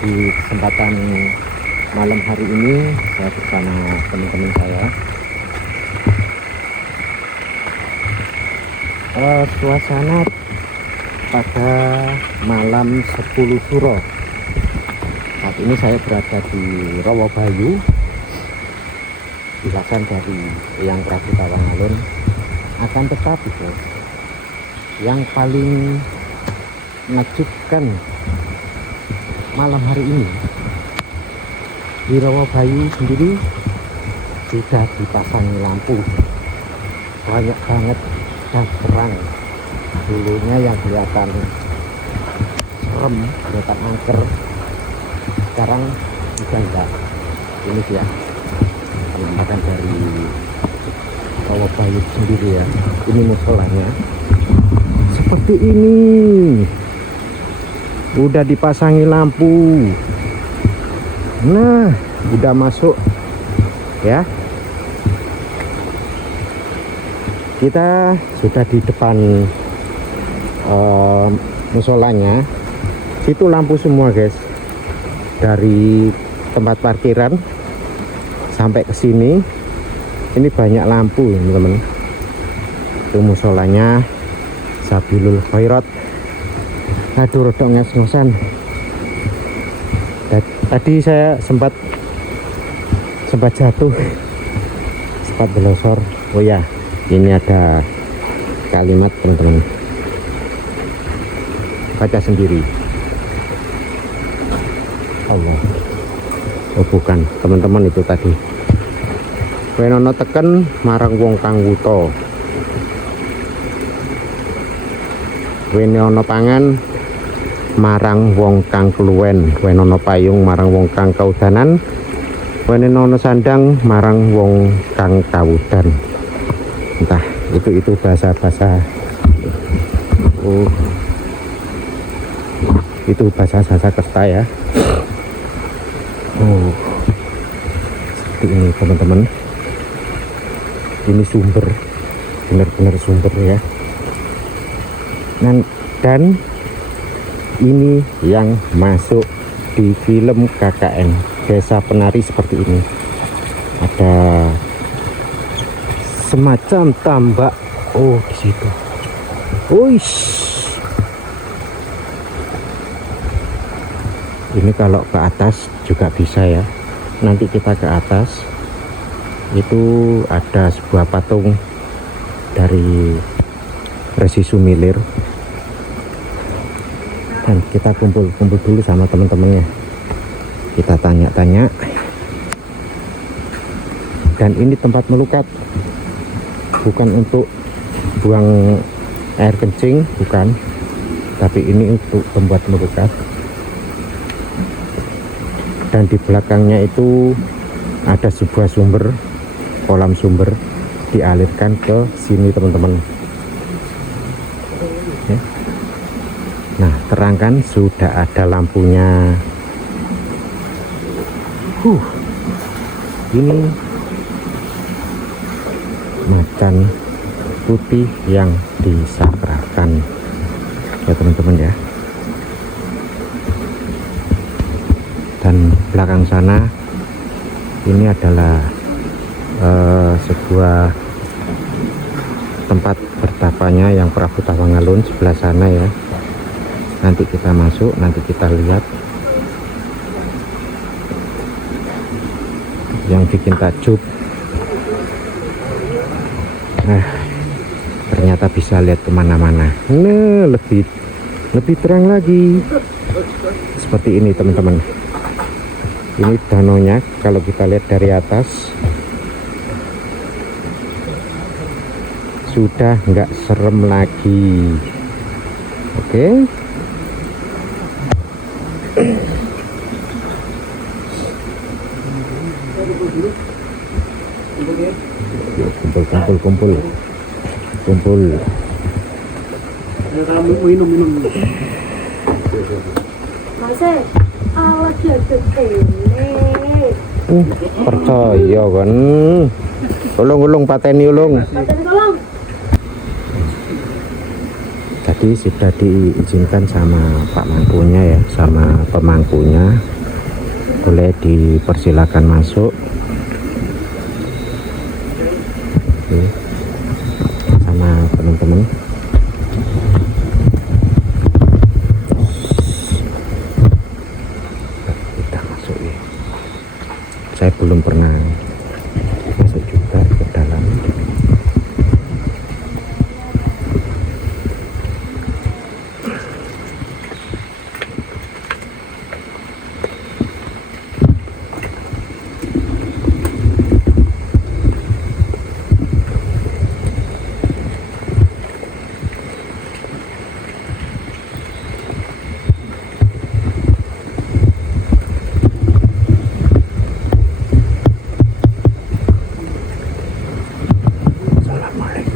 Di kesempatan malam hari ini saya bersama teman-teman saya. Suasana pada malam 10 Suro. Saat ini saya berada di Rawabayu, ulasan dari Eyang Prabu Tawang Alun. Akan tetapi yang paling menakjubkan malam hari ini di Rawabayu sendiri sudah dipasangi lampu banyak banget dan terang. Dulunya yang kelihatan serem, kelihatan angker, sekarang sudah enggak. Ini dia penampakan dari Rawabayu sendiri ya. Ini musolanya seperti ini, udah dipasangi lampu. Nah, udah masuk ya. Kita sudah di depan musolanya. Situ lampu semua guys, dari tempat parkiran sampai ke sini. Ini banyak lampu teman-teman. Itu musolanya Sabilul Khairat. Aduh, rodok nges-ngesan. Tadi saya sempat jatuh, sempat belosor. Oh ya, ini ada kalimat teman-teman, baca sendiri. Allah. Oh bukan teman-teman, itu tadi wenono teken marang wong kang wuta, wenono pangan marang wong kang keluwen, wenono payung marang wong kang kaudanan, wenono sandang marang wong kang kawudan. Entah itu bahasa-bahasa, itu bahasa Sanskerta ya. Seperti ini teman-teman. Ini sumber, benar-benar sumber ya. Dan ini yang masuk di film KKN, Desa Penari seperti ini. Ada semacam tambak. Oh, di situ. Uish. Ini kalau ke atas juga bisa ya. Nanti kita ke atas. Itu ada sebuah patung dari Resi Sumilir. Dan kita kumpul-kumpul dulu sama teman-temannya. Kita tanya-tanya. Dan ini tempat melukat, bukan untuk buang air kencing, bukan, tapi ini untuk membuat melukat. Dan di belakangnya itu ada sebuah sumber, kolam sumber, dialirkan ke sini teman-teman. Nah, terangkan sudah ada lampunya. Ini macan putih yang disakralkan ya teman-teman ya. Dan belakang sana ini adalah sebuah tempat bertapanya yang Prabu Tawang Alun sebelah sana ya. Nanti kita masuk, nanti kita lihat. Yang bikin takjub, nah ternyata bisa lihat kemana-mana. Nah, lebih terang lagi seperti ini teman-teman. Ini danaunya kalau kita lihat dari atas sudah nggak serem lagi. Oke. Kumpul. Minum. Mas, awak ini. Percaya kan. Ulung pateni ulung. Jadi sudah diizinkan sama Pak Mangkunya ya, sama pemangkunya, boleh dipersilakan masuk. Oke. Sama teman-teman. Kita masuk ya. Saya belum pernah masuk juga ke dalam.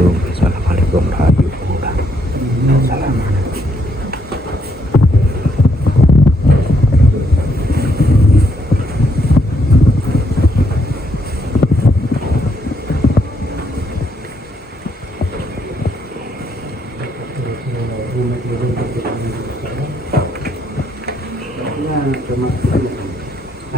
Assalamualaikum Rahayu Bulan. Assalamualaikum.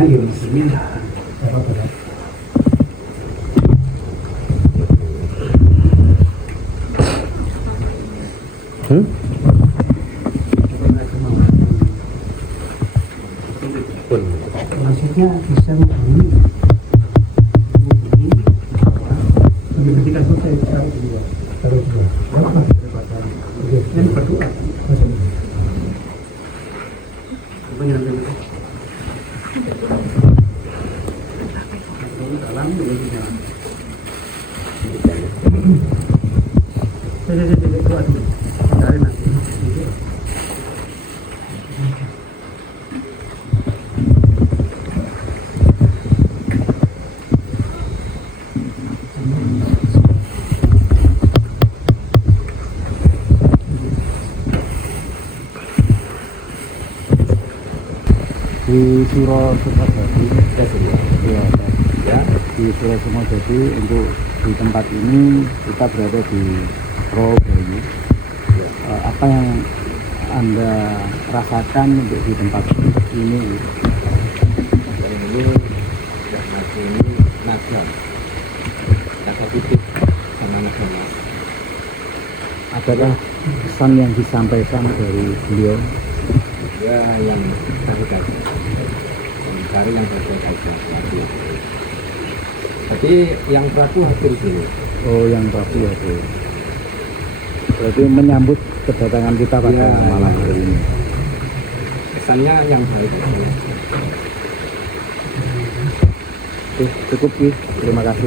Ayo bismillah. Maksudnya bisa menghubungi tapi ketika selesai taruh dua dan berdoa di Suro Sukajadi ya, di Suro Sukajadi. Untuk di tempat ini kita berada di Robayu. Apa yang Anda rasakan untuk di tempat ini? Ini Nagram, kata titik sama anak-anak. Adakah pesan yang disampaikan dari beliau? Ya yang tadi mencari yang terkait lagi. Tapi yang Prabu hadir dulu. Oh, yang Prabu ya, Bu. Berarti menyambut kedatangan kita pada malam hari ini. Kesannya yang baik. Oke, cukup Ki. Terima kasih.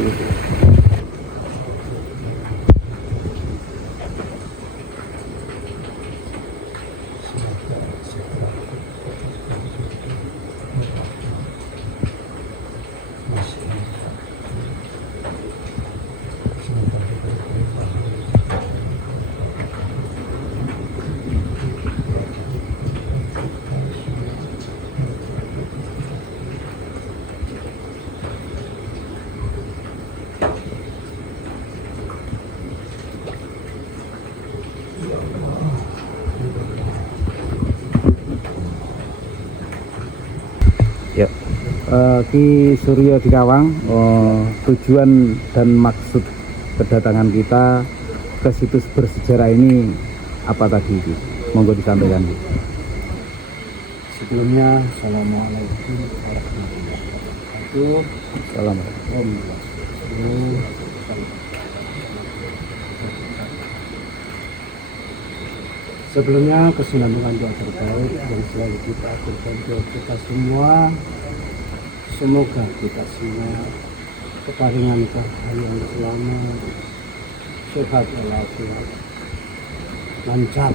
Yuk. Ki Suryo Dikawang, tujuan dan maksud kedatangan kita ke situs bersejarah ini apa tadi, Ki? Monggo disampaikan. Sebelumnya, Assalamualaikum warahmatullahi wabarakatuh. Assalamualaikum. Sebelumnya kesinambungan doa terbaik yang selalu kita aturkan buat kita semua. Semoga kita semua keparingan kebahagiaan selamat, sehat walafiat, lancar.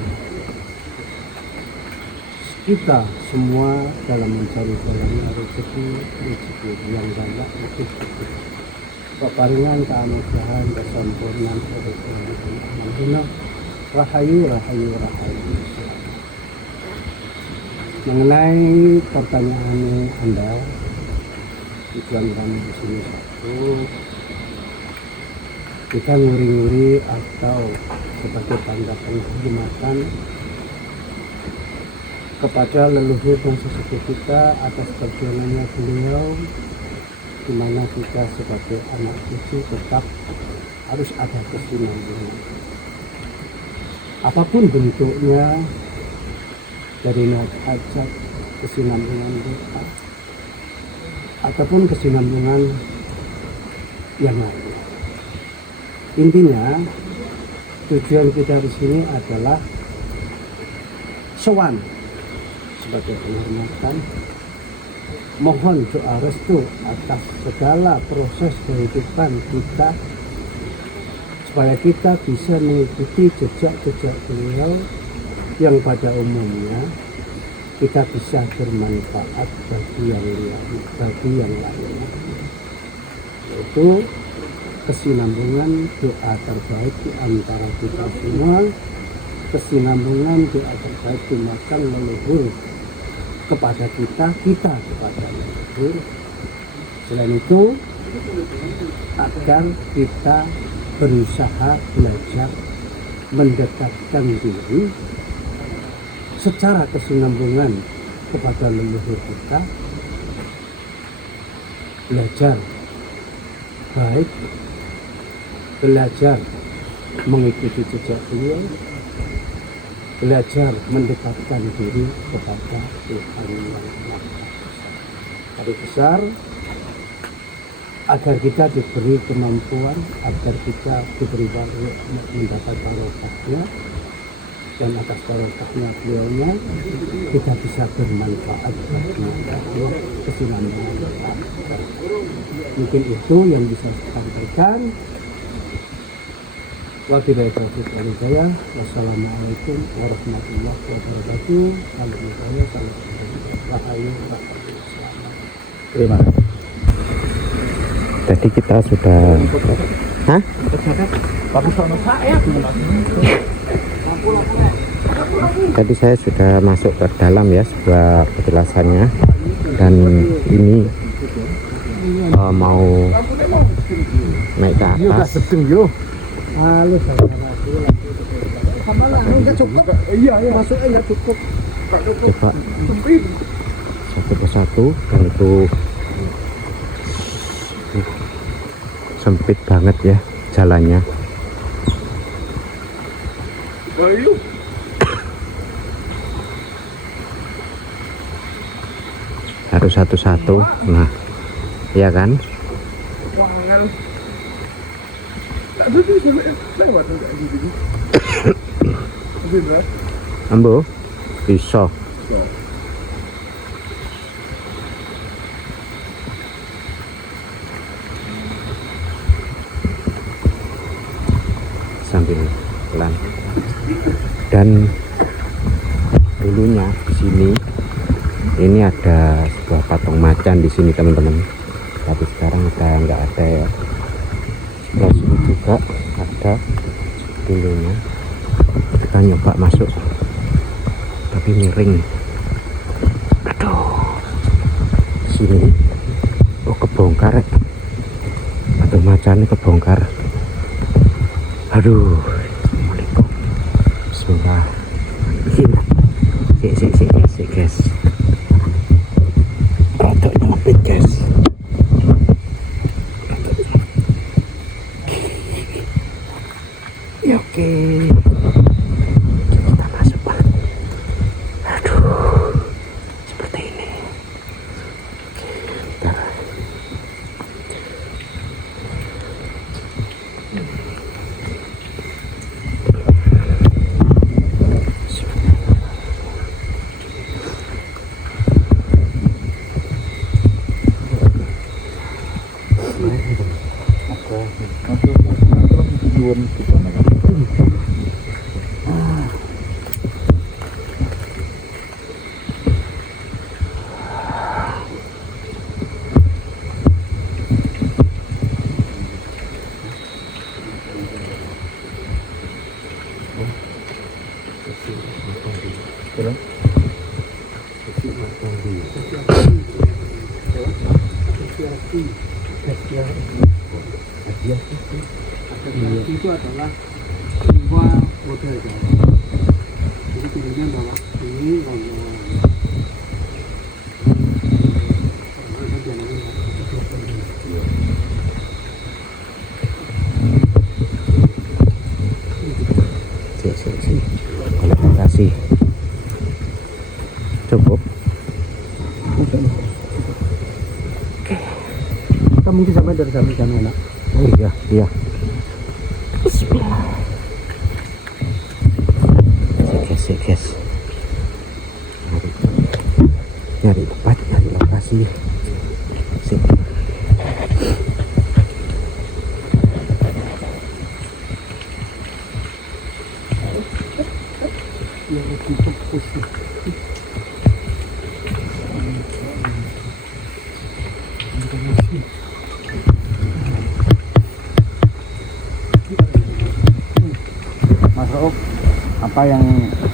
Kita semua dalam mencari jalan rezeki yang banyak itu keparingan keanugrahan kesempurnaan rezeki Rahayu. Mengenai pertanyaan Anda, tujuan kami di sini satu, kita nguri-nguri atau sebagai tanda penghormatan kepada leluhur dan sesepuh kita atas perjuangannya beliau, di mana kita sebagai anak cucu tetap harus ada kesinambungan. Apapun bentuknya, dari hajat, kesinambungan doa, ataupun kesinambungan yang lain. Intinya tujuan kita di sini adalah sowan sebagai penghormatan, mohon doa restu atas segala proses kehidupan kita supaya kita bisa mengikuti jejak-jejak beliau yang pada umumnya kita bisa bermanfaat bagi yang lain, yaitu kesinambungan doa terbaik di antara kita semua, kesinambungan doa terbaik dimakan leluhur kepada kita kepada leluhur. Selain itu, agar kita berusaha belajar mendekatkan diri secara kesinambungan kepada leluhur kita, belajar baik, belajar mengikuti jejak beliau, belajar mendekatkan diri kepada Tuhan yang Maha Besar, agar kita diberi kemampuan, agar kita diberi mendapat barokahnya, dan atas barokahnya beliaunya kita bisa bermanfaat bagi kesinambungan. Mungkin itu yang bisa saya sampaikan. Wabillahi taufiq wal hidayah. Wassalamualaikum warahmatullahi wabarakatuh. Salam hidayah, salam rahayu, Terima kasih. Jadi kita sudah Tadi saya sudah masuk ke dalam ya sebuah petilasannya, dan ini mau naik ke atas. halus sama lah, enggak cukup. Iya, masuknya enggak cukup. Coba satu persatu, dan itu sempit banget ya jalannya. Harus satu-satu. Nah, iya kan? Ambo bisa. Sambil pelan. Dan dulunya di sini ini ada sebuah patung macan di sini teman-teman, tapi sekarang udah nggak ada ya. Sebelah sini juga ada dulunya. Kita nyoba masuk, tapi miring. Aduh, sini kebongkar ya. Patung macannya kebongkar. Aduh, assalamualaikum. Bismillah. Sik guys. Rodok nyempit guys. Ya oke. Kita masuk Pak. Aduh, seperti ini. Bentar. Deklarasi itu adalah semua model Jawa. Jadi kemudian bahwa ini rombongan Terima kasih. Cukup. kita mungkin sampai dari sana enak. Oh iya, iya. Bismillah. Guys. Nyari tempat, nyari lokasi. Sip. Yang untuk pusing. Mas Rauf, apa yang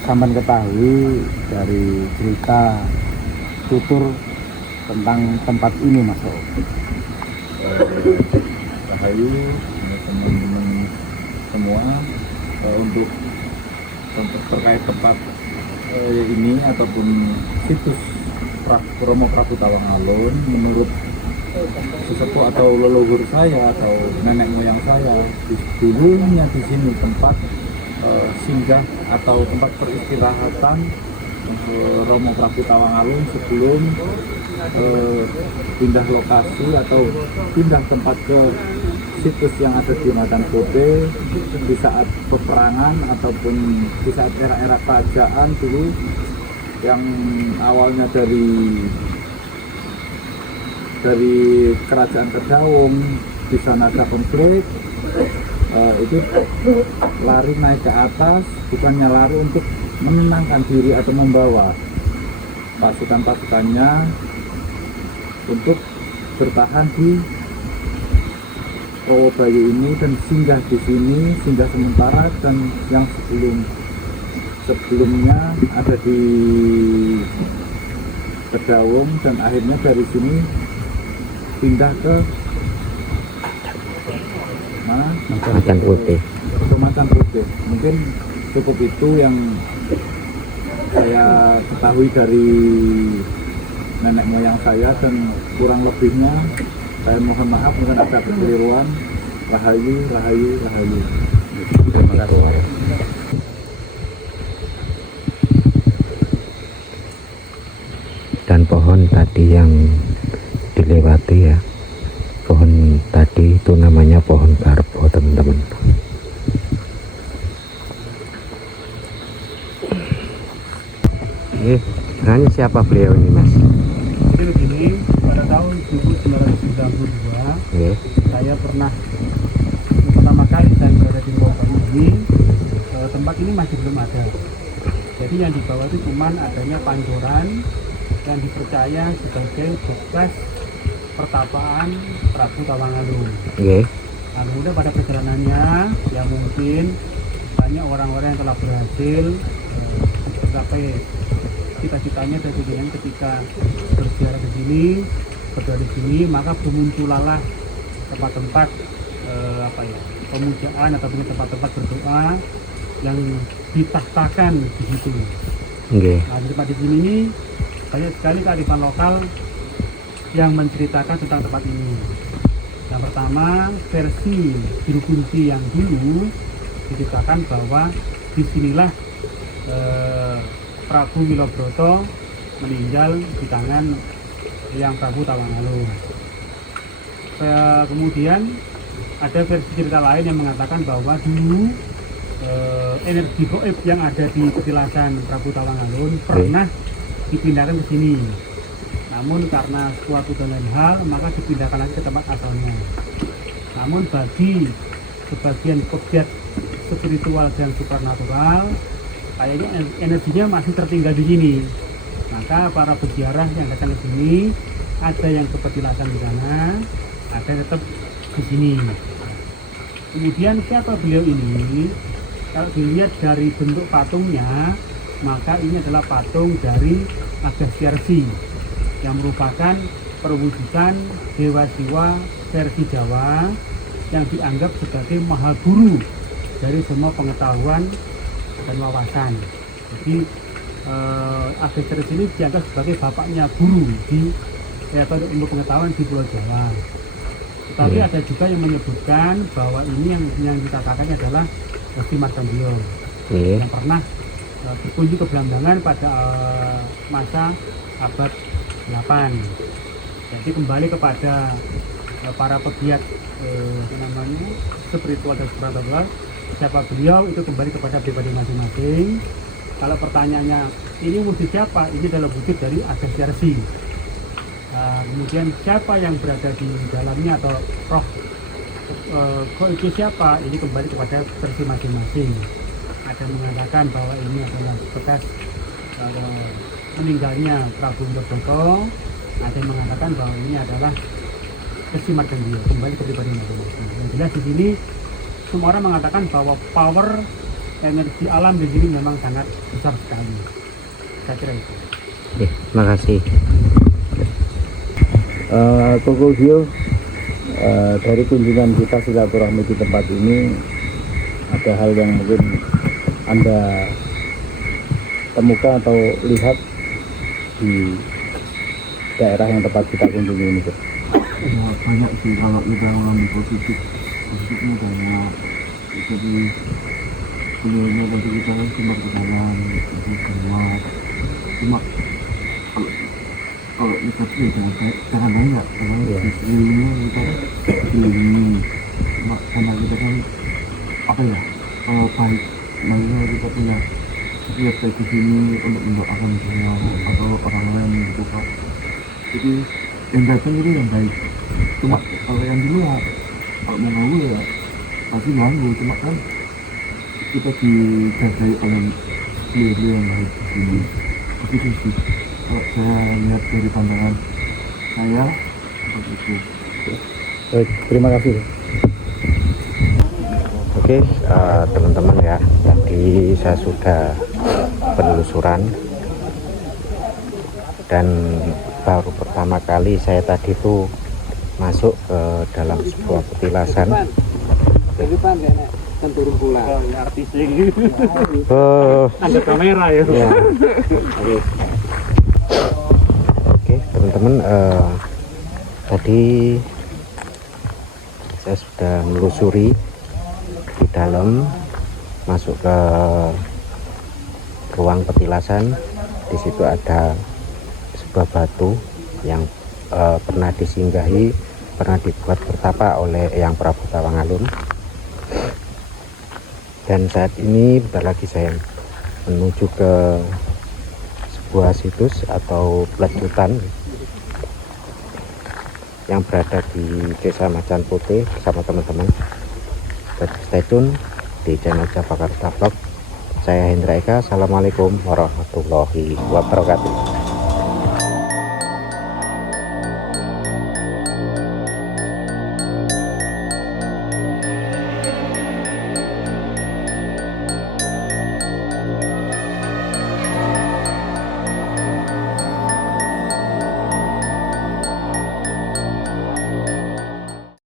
sampean ketahui dari cerita tutur tentang tempat ini, Mas Rauf? Rahayu teman-teman semua, untuk terkait tempat ini ataupun situs Romo Prabu Tawang Alun, menurut sesepuh atau leluhur saya atau nenek moyang saya, dulunya di sini tempat singgah atau tempat peristirahatan Romo Prabu Tawang Alun sebelum pindah lokasi atau pindah tempat ke situs yang ada di Matan Kote di saat peperangan ataupun di saat era-era kerajaan dulu, yang awalnya dari kerajaan Kedaung. Di sana ada konflik, itu lari naik ke atas, bukannya lari untuk menenangkan diri atau membawa pasukan-pasukannya untuk bertahan di Rawabayu ini dan singgah di sini, singgah sementara, dan yang sebelumnya ada di Kedaung, dan akhirnya dari sini pindah ke mana? Macan Putih. Ke Macan Putih. Mungkin cukup itu yang saya ketahui dari nenek moyang saya, dan kurang lebihnya saya mohon maaf mungkin ada kekeliruan. Rahayu. Terima kasih. Dan pohon tadi yang dilewati ya, pohon tadi itu namanya pohon barbo, teman-teman. Nanya siapa beliau ini, Mas? Jadi begini, pada tahun 1992 saya pernah pertama kali saya berada di Rawabayu ini, tempat ini masih belum ada. Jadi yang dibawa itu cuma adanya pancoran yang dipercaya sebagai bekas pertapaan Prabu Tawang Alun. Nah, kemudian pada perjalanannya ya mungkin banyak orang-orang yang telah berhasil mencapai cita-citanya dan tujuannya ketika berziarah di sini, berdoa di sini, maka bermunculalah tempat-tempat pemujaan ataupun tempat-tempat berdoa yang ditahtakan di situ. Nah, di tempat di sini ini banyak sekali kearifan lokal yang menceritakan tentang tempat ini. Yang pertama, versi juru kunci yang dulu diceritakan bahwa disinilah Prabu Wilobroto meninggal di tangan yang Prabu Tawang Alun. Kemudian ada versi cerita lain yang mengatakan bahwa dulu energi gaib yang ada di petilasan Prabu Tawang Alun pernah dipindahkan ke sini. Namun karena suatu dan lain hal, maka dipindahkan lagi ke tempat asalnya. Namun bagi sebagian pegiat spiritual dan supernatural, kayaknya energinya masih tertinggal di sini. Maka para peziarah yang datang ke sini, ada yang ke petilasan di sana, ada yang tetap di sini. Kemudian siapa beliau ini? Kalau dilihat dari bentuk patungnya, maka ini adalah patung dari Agastyarsi yang merupakan perwujudan Dewa Siwa versi Jawa yang dianggap sebagai maha guru dari semua pengetahuan dan wawasan. Jadi Agesteres ini dianggap sebagai bapaknya guru di atau ilmu pengetahuan di Pulau Jawa. Tetapi ada juga yang menyebutkan bahwa ini yang dikatakannya adalah Gusti Markandeya yang pernah berkunjung ke Belambangan pada masa abad 8. Jadi kembali kepada para pegiat spiritual dan spiritual, siapa beliau itu kembali kepada pribadi masing-masing. Kalau pertanyaannya ini wujud siapa, ini adalah wujud dari Agesteres. Kemudian siapa yang berada di dalamnya atau roh kok itu siapa, ini kembali kepada versi masing-masing. Ada mengatakan bahwa ini adalah bekas meninggalnya Prabu Wiraboko, ada yang mengatakan bahwa ini adalah Gusti Markandeya, kembali ke pribadi masing-masing. Yang jelas di sini semua orang mengatakan bahwa power energi alam di sini memang sangat besar sekali. Saya kira itu. Terima kasih. Konklusio dari kunjungan kita silaturahmi di tempat ini, ada hal yang mungkin Anda temukan atau lihat di daerah yang tempat kita kunjungi ini, Pak? Ya, banyak sih kalau kita mengambil positifnya banyak. Jadi beliaunya bagi kita kan cuma ke dalam itu semua, cuma kalau kita sih jangan banyak, karena di sekelilingnya kita dikelilingi, cuma karena kita kan apa ya, baik, makanya kita punya setiap baik di sini untuk mendoakan semua atau orang lain gitu Pak. Jadi yang datang itu yang baik, cuma kalau yang di luar kalau mau ngawur ya pasti ganggu, cuma kan kita dijagai oleh beliau yang baik di sini. Begitu sih kalau saya lihat dari pandangan saya seperti itu. Baik, terima kasih. Oke, teman-teman ya, tadi saya sudah penelusuran dan baru pertama kali saya tadi tuh masuk ke dalam sebuah petilasan. Kan turun pula. Artis ini. Ada kamera ya. Oke, teman-teman, tadi saya sudah menelusuri di dalam, masuk ke ruang petilasan. Di situ ada sebuah batu yang pernah disinggahi, pernah dibuat bertapa oleh Eyang Prabu Tawangalun. Dan saat ini bentar lagi saya menuju ke sebuah situs atau pelecutan yang berada di Desa Macan Putih bersama teman-teman. Stay tune di channel Jakarta Vlog. Saya Hendra Eka. Assalamualaikum warahmatullahi wabarakatuh.